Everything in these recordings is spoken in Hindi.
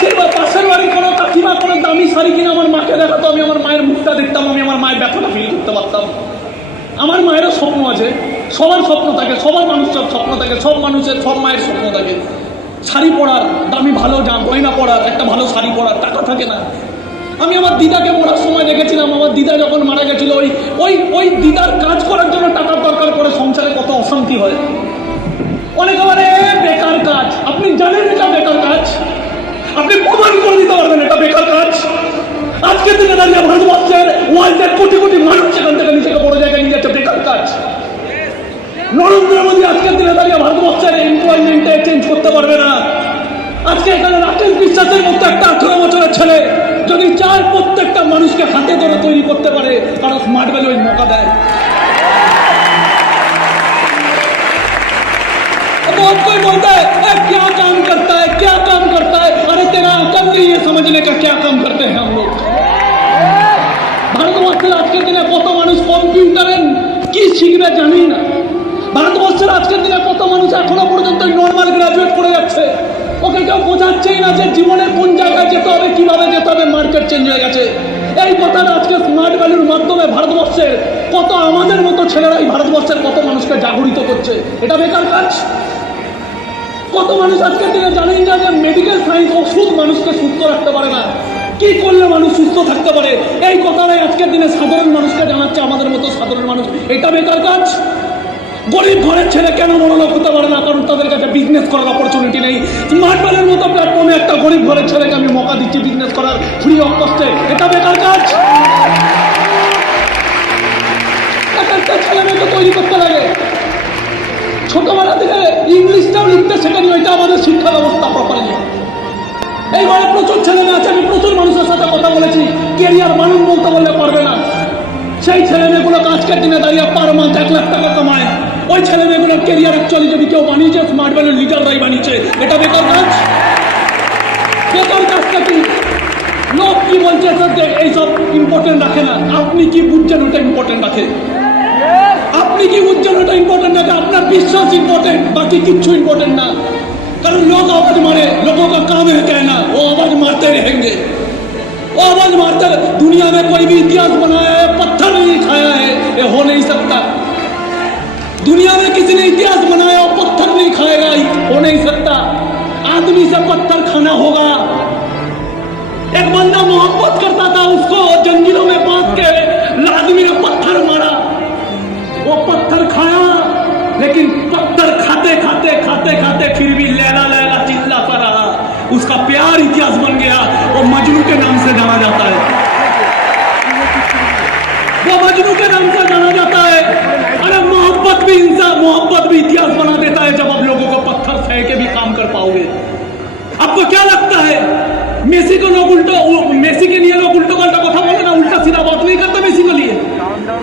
পাশের বাড়ি কোনো কাকিমা কোনো দামি শাড়ি কিনে আমার মাকে দেখাতো, আমি আমার মায়ের মুখটা দেখতাম, আমি আমার মায়ের ব্যথাটা ফিল করতে পারতাম। আমার মায়েরও স্বপ্ন আছে, সবার স্বপ্ন থাকে, সবার মানুষের স্বপ্ন থাকে, সব মানুষের সব মায়ের স্বপ্ন থাকে শাড়ি পরার, দামি ভালো গয়না পরার, একটা ভালো শাড়ি পরার, টাকা থাকে না। আমি আমার দিদাকে মরার সময় দেখেছিলাম, আমার দিদা যখন মারা গেছিল, ওই দিদার কাজ করার জন্য টাকার দরকার পড়ে, সংসারে কত অশান্তি হয়। অনেকে বলে বেকার কাজ, আপনি জানেন এটা বেকার কাজ? আপনি প্রমাণ করে দিতে পারবেন এটা বেকার কাজ? আজকের দিনে দাঁড়িয়ে ভারতবর্ষের ওয়ার্ল্ডের কোটি কোটি মানুষ সেখান থেকে নিজেকে বড় জায়গায় নিয়ে যাচ্ছে বেকার কাজ। নরেন্দ্র মোদী আজকের দিনে দাঁড়িয়ে ভারতবর্ষের এমপ্লয়মেন্টে চেঞ্জ করতে পারবে না। আজকে এখানে রাকেশ বিশ্বাসের মতো একটা 18 বছরের ছেলে যদি চায় প্রত্যেকটা মানুষকে হাতে ধরে তৈরি করতে পারে, কারণ স্মার্ট ভ্যালি ওই মৌকা দেয়। बहुत कोई बोलता है क्या काम करता है, क्या काम करता है, अरे तेरा अकल नहीं है समझने का क्या काम करते हैं हम लोग। ভারতবর্ষের আজকের দিনে কত মানুষ কম্পিউটারের কি শিখবে জানি না। ভারতবর্ষের আজকের দিনে কত মানুষ এখনো পর্যন্ত নর্মাল গ্রাজুয়েট করে যাচ্ছে, ওকে কেউ বোঝাচ্ছেই না যে জীবনের কোন জায়গায় যেতে হবে, কিভাবে যেতে হবে, মার্কেট চেঞ্জ হয়ে গেছে। এই কথাটা আজকে স্মার্ট ভ্যালির মাধ্যমে ভারতবর্ষের কত আমাদের মতো ছেলেরা এই ভারতবর্ষের কত মানুষকে জাগরিত করছে। এটা বেকার কাজ? কত মানুষ আজকের দিনে জানেন না যে মেডিকেল সায়েন্স ওষুধ মানুষকে সুস্থ রাখতে পারে না, কি করলে মানুষ সুস্থ থাকতে পারে, এই কথাটাই আজকের দিনে সাধারণ মানুষকে জানাচ্ছে আমাদের মতো সাধারণ মানুষ। এটা বেকার কাজ? গরিব ঘরের ছেলে কেন বড়লোক হতে পারে না? কারণ তাদের কাছে বিজনেস করার অপরচুনিটি নেই। স্মার্ট ভ্যালির মতো প্ল্যাটফর্মে একটা গরিব ঘরের ছেলেকে আমি মৌকা দিচ্ছি বিজনেস করার ফ্রি অফ কস্টে। এটা বেকার কাজ? একটা ছেলে মেয়েকে তৈরি করতে লাগে, ছোটবেলা থেকে ইংলিশটাও লিখতে শেখানি, ওইটা আমাদের শিক্ষা ব্যবস্থা প্রপারলি। এইবারে প্রচুর ছেলে মেয়ে আছে, আমি প্রচুর মানুষের সাথে কথা বলেছি, কেরিয়ার বানুন বলতে বললে পারবে না। সেই ছেলে মেয়েগুলোকে আজকের দিনে দাঁড়িয়ে পার মান্থ 1 লাখ টাকা কামায়। ওই ছেলে মেয়েগুলোর কেরিয়ার অ্যাকচুয়ালি যদি কেউ বানিয়েছে, স্মার্ট ভ্যালির লিডাররাই বানিয়েছে। এটা বেকার কাজ? বেকার কাজটা কি? লোক কি বলছে যে এইসব ইম্পর্টেন্ট রাখে না, আপনি কি বুঝছেন ওটা ইম্পর্টেন্ট রাখে? আপনি কি বুঝছেন ওটা ইম্পর্টেন্ট রাখে? আপনার বিশ্বাস ইম্পর্টেন্ট, বাকি কিচ্ছু ইম্পর্টেंट ना। कारण लोग आवाज मारे, लोगों का काम है कहना, वो आवाज मारते रहेंगे, वो आवाज मारते। दुनिया में कोई भी इतिहास बनाया है, पत्थर नहीं खाया है, ये हो नहीं सकता। दुनिया में किसी ने इतिहास बनाया और पत्थर नहीं खाएगा, हो नहीं सकता। आदमी से पत्थर खाना होगा। एक बंदा मोहब्बत करता था, उसको जंजीरों में बांध के आदमी ने पत्थर मारा, वो पत्थर खाया, लेकिन पत्थर खाते खाते खाते खाते फिर भी लैला लैला चिल्लाता रहा। उसका प्यार इतिहास बन गया, वो मजनू के नाम से जाना जाता है, वो मजनू के नाम से जाना जाता है। अरे मोहब्बत भी इंसान, मोहब्बत भी इतिहास बना देता है जब आप लोगों को पत्थर सह के भी काम कर पाओगे। आपको क्या लगता है मेसी को लोग उल्टा, मेसी के लिए लोग उल्टा पल्टा कथा बोले ना, उल्टा सीधा बात नहीं करता मेसी के लिए।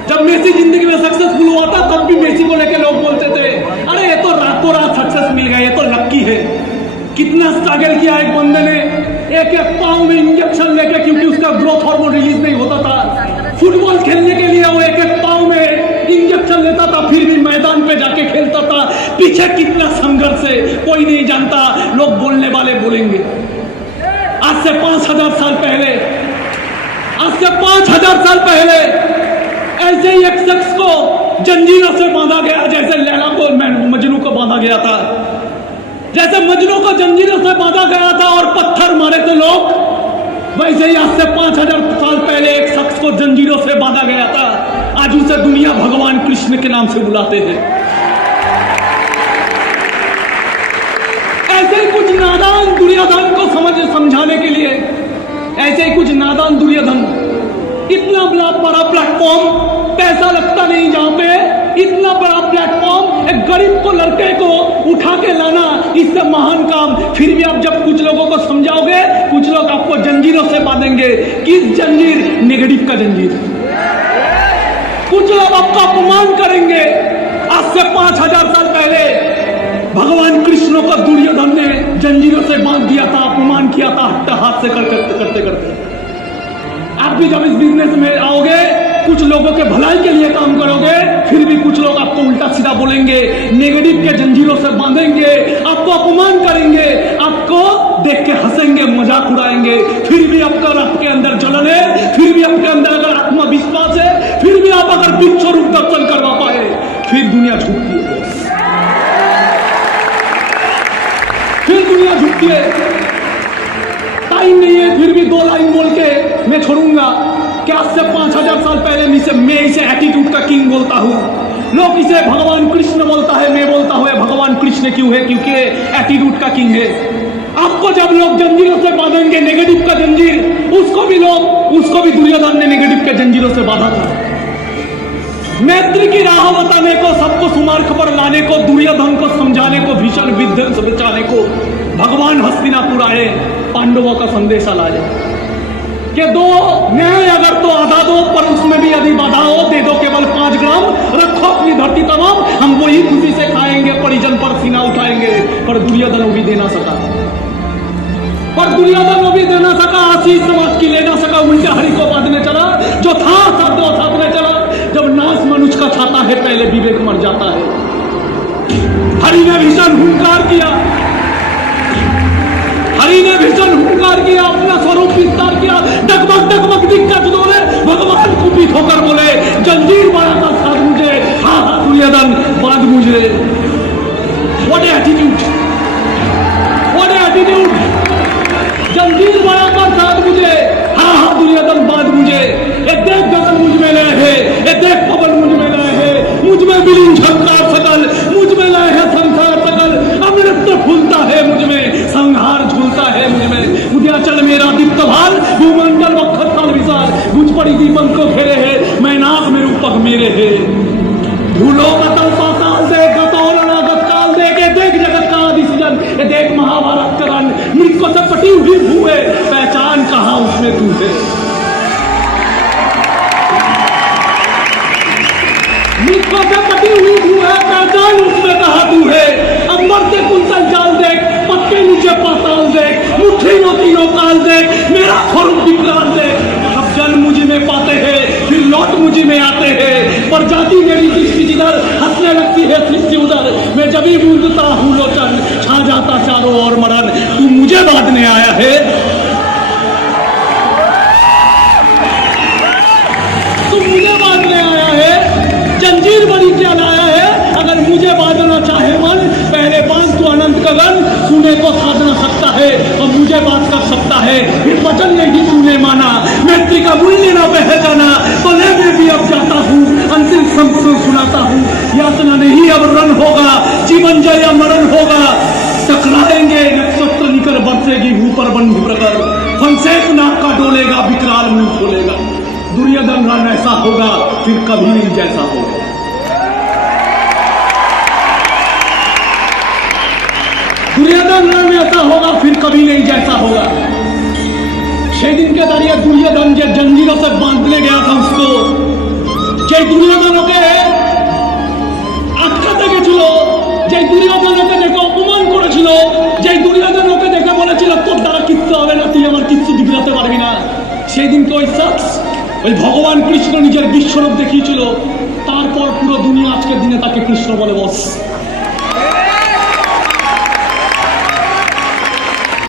जब मेसी जिंदगी में सक्सेसफुल हुआ था तब भी मेसी को लेके लोग बोलते थे अरे ये तो रातों रात सक्सेस मिल गया, ये तो लक्की है। कितना स्ट्रगल किया एक बंदे ने, एक एक पाँव में इंजेक्शन लेके, क्योंकि उसका ग्रोथ हार्मोन रिलीज नहीं होता था। फुटबॉल खेलने के लिए वो एक एक पाँव में इंजेक्शन लेता था, फिर भी मैदान पे जाके खेलता था। पीछे कितना संघर्ष है कोई नहीं जानता, लोग बोलने वाले बोलेंगे। आज से 5000 साल पहले, आज से 5000 साल पहले ऐसे ही एक शख्स को जंजीरों से बांधा गया, जैसे लैला को मजनू को बांधा गया था, जैसे मजनू को जंजीरों से बांधा गया था और पत्थर मारे थे लोग, वैसे ही आज से 5000 साल पहले एक शख्स को जंजीरों से बांधा गया था। आज उसे दुनिया भगवान कृष्ण के नाम से बुलाते हैं। ऐसे ही कुछ नादान दुर्योधन को समझाने के लिए, ऐसे ही कुछ नादान दुर्योधन, इतना बड़ा प्लेटफॉर्म, पैसा लगता नहीं जहाँ पे, इतना बड़ा प्लेटफॉर्म, एक गरीब को लड़के को उठा के लाना, इससे महान काम। फिर भी आप जब कुछ लोगों को समझाओगे, कुछ लोग आपको जंजीरों से बांधेंगे। किस जंजीर? नेगेटिव का जंजीर। कुछ लोग आपका अपमान करेंगे। आज से 5000 साल पहले भगवान कृष्ण को दुर्योधन ने जंजीरों से बांध दिया था, अपमान किया था, हाथ से करते करते। आप भी जब इस बिजनेस में आओगे कुछ लोगों के भलाई के लिए काम करोगे, फिर भी कुछ लोग आपको उल्टा सीधा बोलेंगे, नेगेटिव के जंजीरों से बांधेंगे, आपको अपमान करेंगे, आपको देख के हंसेंगे, मजाक उड़ाएंगे। फिर भी अगर आपके अंदर जलन है, फिर भी आपके अंदर अगर आत्मविश्वास है, फिर भी आप अगर विश्व रूप दर्शन करवा पाए, फिर दुनिया झुकती है, फिर दुनिया झुकती है। टाइम नहीं है, फिर भी 2 लाइन बोल के मैं छोड़ूंगा कि आज से 5000 साल पहले मैं इसे एटीट्यूड का किंग बोलता हूँ। लोग इसे भगवान कृष्ण बोलता है, मैं बोलता हूँ भगवान कृष्ण क्यों है? क्योंकि एटीट्यूड का किंग है। आपको जब लोग जंजीरों से बांधेंगे, नेगेटिव का जंजीर, उसको भी दुर्योधन ने नेगेटिव के जंजीरों से बांधा था। मैत्री की राह बताने को, सबको सुमार्ग पर लाने को, दुर्योधन को समझाने को, भीषण विध्वंस बचाने को भगवान हस्तिनापुर आए, पांडवों का संदेशा लाए कि दो न्याय अगर तो आधा दो, पर उसमें भी यदि बाधा हो, दे दो केवल 5 ग्राम, रखो अपनी धरती तमाम, हम वही खुशी से खाएंगे, परिजन पर सीना उठाएंगे। पर दुर्योधन वो भी दे ना सका, आशीष समाज की ले ना सका, उल्टे हरि को बांधने चला, जो था सब दो साधने चला। जब नाश मनुष्य का छाता है, पहले विवेक मर जाता है। हरि ने भीषण हुंकार किया, अपना स्वरूप विस्तार किया, डगमग दिक्कत बोले, भगवान कुपित होकर बोले, जंजीर बड़ा का साथ मुझे, हाँ दुर्योधन बांध मुझे। व्हाट एटीट्यूड, जंजीर बड़ा का साथ मुझे, हाँ दुर्योधन बांध मुझे। ये देख गगन मुझ में लय है, ये देख पवन मुझ में लय है, मुझ में विलीन झंकार सकल, मुझ में लय है संसार सकल, अमृत फूलता है मुझ में, संहार झूलता है मुझ में। उद्याचल मेरा दीप्त भाल, भूमंडल वक्षस्थल विशाल, मुझ पर दीपन को घेरे है, मैं नाक में रूपक मेरे है। भूलो कतल पाताल देख, गतौल अनागत काल देख, ये देख जगत का आदि सृजन, ये देख महाभारत करण, मृत्यु से पटी हुई भू है, पहचान कहाँ उसमें तू है। मृत्यु से पटी हुई भू है, पहचान उसमें कहाँ तू है। अब मरते कुंतल जाल देख, पत्ते नीचे पाताल देख, मुट्ठी में तीनों काल देख, मेरा स्वरूप विकराल देख। अब जन्म मुझ में पाते हैं, फिर लौट मुझ में आते हैं, पर जाति मेरी दृष्टि जिधर, हंसने लगती है सृष्टि उधर। मैं जब भी बूंदता हूँ लोचन, छा जाता चारों ओर मरण, तू मुझे बांधने आया है, तू मुझे बांधने आया है, जंजीर बड़ी क्या लाया है। अगर मुझे बांधना चाहे मन, पहले बांध तो अनंत गगन, सुने को साध न सकता है और मुझे बात कर सकता है। फिर वचन नहीं तूने माना, मैत्री का मूल्य ना पहचाना, भले में भी अब जाता हूँ, अंतिम संपूर्ण सुनाता हूँ। यातना नहीं अब रण होगा, जीवन जय या मरण होगा, टकराएंगे नक्षत्र निकर बरसेगी ऊपर बंधु प्रकर, फंसेक नाक का डोलेगा, विकराल मुंह खोलेगा। दुर्योधन रण ऐसा होगा, फिर कभी नहीं जैसा होगा। दुर्योधन रण ऐसा होगा, फिर कभी नहीं जैसा होगा। 6 दिन के दरिया दुर्योधन जो जंजीरों से बांधने गया था उसको, যে দুর্যোধনকে আটকাতে গেছিল, যে দুর্যোধনকে দেখে অপমান করেছিল, যে দুর্যোধনকে দেখে বলেছিল তোর দ্বারা কিচ্ছু হবে না, তুই আমার কিচ্ছু বিগড়াতে পারবি না, সেই দিনকে ওই শখস, ওই ভগবান কৃষ্ণ নিজের বিশ্বরূপ দেখিয়েছিল। তারপর পুরো দুনিয়া আজকের দিনে তাকে কৃষ্ণ বলে বস।